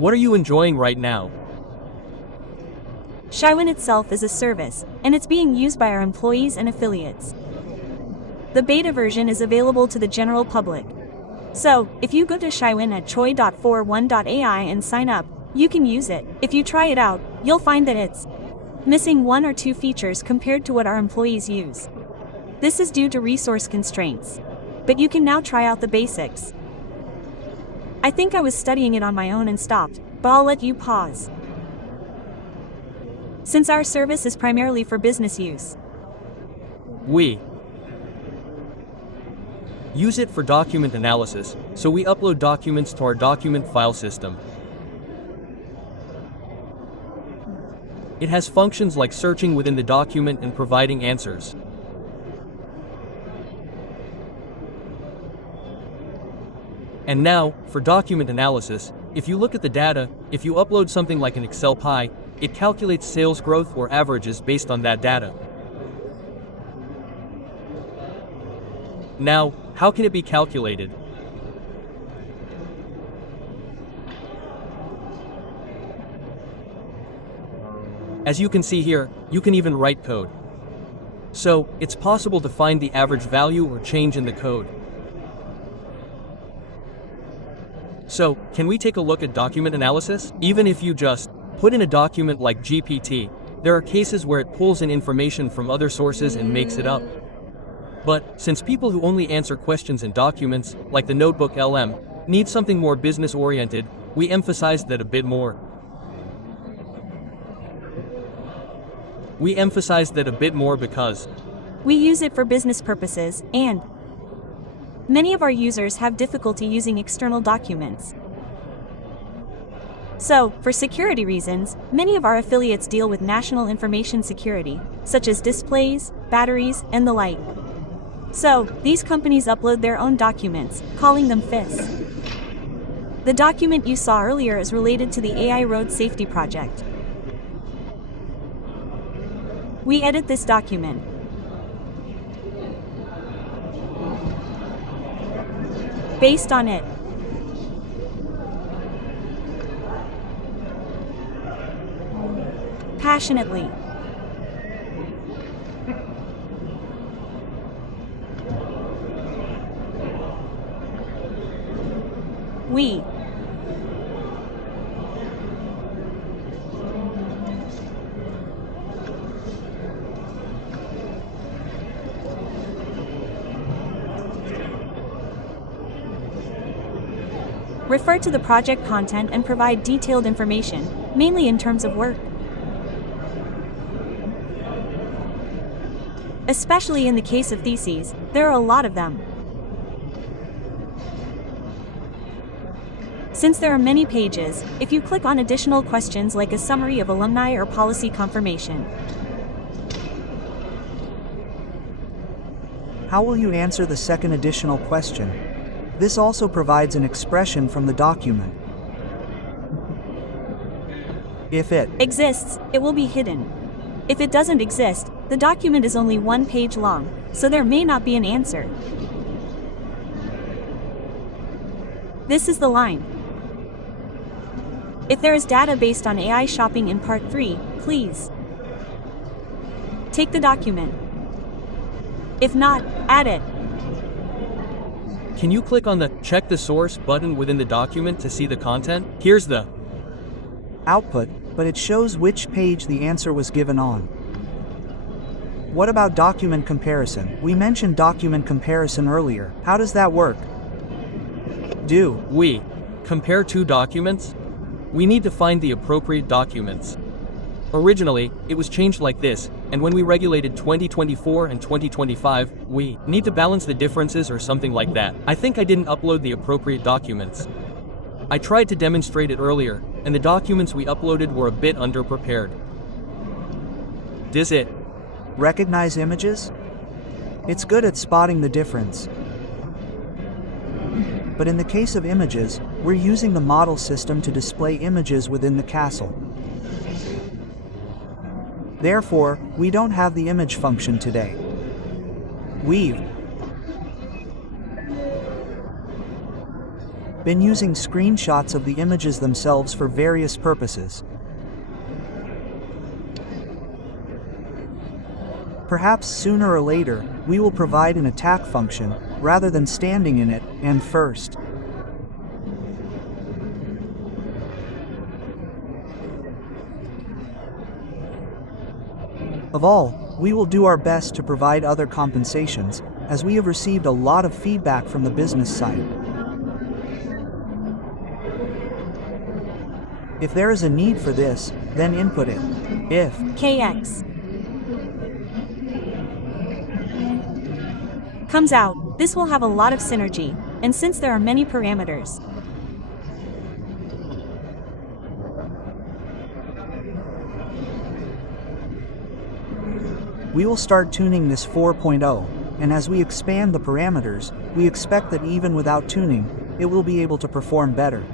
What are you enjoying right now? Aiyengu원 itself is a service, and it's being used by our employees and affiliates. The beta version is available to the general public. So, if you go to Aiyengu원 at choi.41.ai and sign up, you can use it. If you try it out, you'll find that it's missing 1 or 2 features compared to what our employees use. This is due to resource constraints. But you can now try out the basics. I think I was studying it on my own and stopped, but I'll let you pause. Since our service is primarily for business use, We use it for document analysis, so we upload documents to our document file system. It has functions like searching within the document and providing answers. And now, for document analysis, if you look at the data, if you upload something like an Excel pie, it calculates sales growth or averages based on that data. Now, how can it be calculated? As you can see here, you can even write code. So, it's possible to find the average value or change in the code. So, can we take a look at document analysis? Even if you just put in a document like GPT, there are cases where it pulls in information from other sources and makes it up. But, since people who only answer questions in documents, like the Notebook LM, need something more business-oriented, we emphasize that a bit more. Because we use it for business purposes, and many of our users have difficulty using external documents. So, for security reasons, many of our affiliates deal with national information security, such as displays, batteries, and the like. So, these companies upload their own documents, calling them FIS. The document you saw earlier is related to the AI Road Safety Project. We edit this document. Based on it. Passionately. We refer to the project content and provide detailed information, mainly in terms of work. Especially in the case of theses, there are a lot of them. Since there are many pages, if you click on additional questions like a summary of alumni or policy confirmation. How will you answer the second additional question? This also provides an expression from the document. If it exists, it will be hidden. If it doesn't exist, the document is only 1 page long, so there may not be an answer. This is the line. If there is data based on AI shopping in part 3, please take the document. If not, add it. can you click on the Check the Source button within the document to see the content? Here's the output, but it shows which page the answer was given on. What about document comparison? We mentioned document comparison earlier. How does that work? Do we compare 2 documents? We need to find the appropriate documents. Originally, it was changed like this, and when we regulated 2024 and 2025, we need to balance the differences or something like that. I think I didn't upload the appropriate documents. I tried to demonstrate it earlier, and the documents we uploaded were a bit underprepared. Does it recognize images? It's good at spotting the difference. But in the case of images, we're using the model system to display images within the castle. Therefore, we don't have the image function today. been using screenshots of the images themselves for various purposes. Perhaps sooner or later, we will provide an attack function, rather than standing in it, and first. Of all, we will do our best to provide other compensations, as we have received a lot of feedback from the business side. If there is a need for this, then input it. If KX comes out, this will have a lot of synergy, and since there are many parameters, we will start tuning this 4.0, and as we expand the parameters, we expect that even without tuning, it will be able to perform better.